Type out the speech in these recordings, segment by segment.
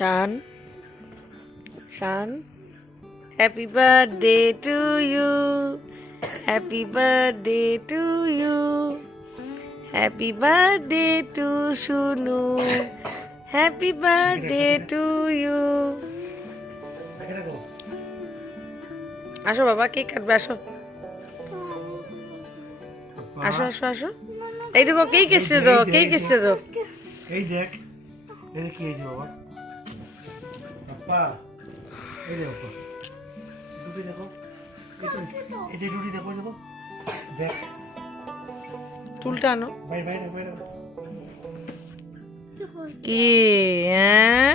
Shaan Shan happy birthday to you, happy birthday to you, happy birthday to Shunu, happy birthday to you. আসো বাবা, cake কাটবে, আসো আসো আসো আসো। এই দেখো কেক এসছে তো, কেক এসছে তো। এই দেখ, এই দেখ কি হয়েছে বাবা। আপা, এই দেখো আপা, দুটি দেখো, এই যে দুটি দেখো, দেখো দেখ, চুলটা আনো। ভাই ভাই ভাই কি হ্যাঁ?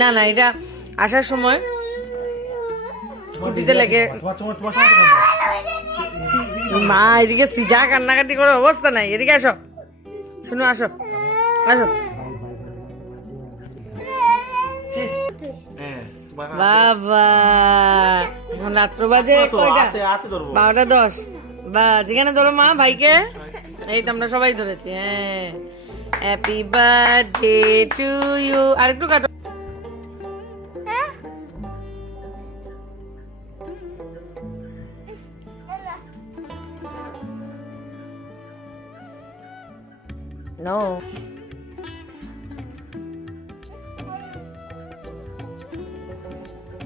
না না, এটা আসার সময় স্কুটিতে লেগে মা এদিকে সিজা কান্নাকাটি করে অবস্থা নাই। এদিকে আসো, শুনো আসো আসো। বাবা এখন রাত্র বাজে কয়টা? 12:10। বাস এখানে ধরো মা ভাইকে। এই তো আমরা সবাই ধরেছি। হ্যাঁ, হ্যাপি বার্থডে টু ইউ। আর একটু কাটো। No.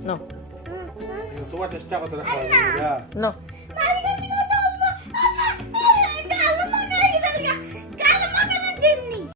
No. তোমার চেষ্টা করতে রাখা No.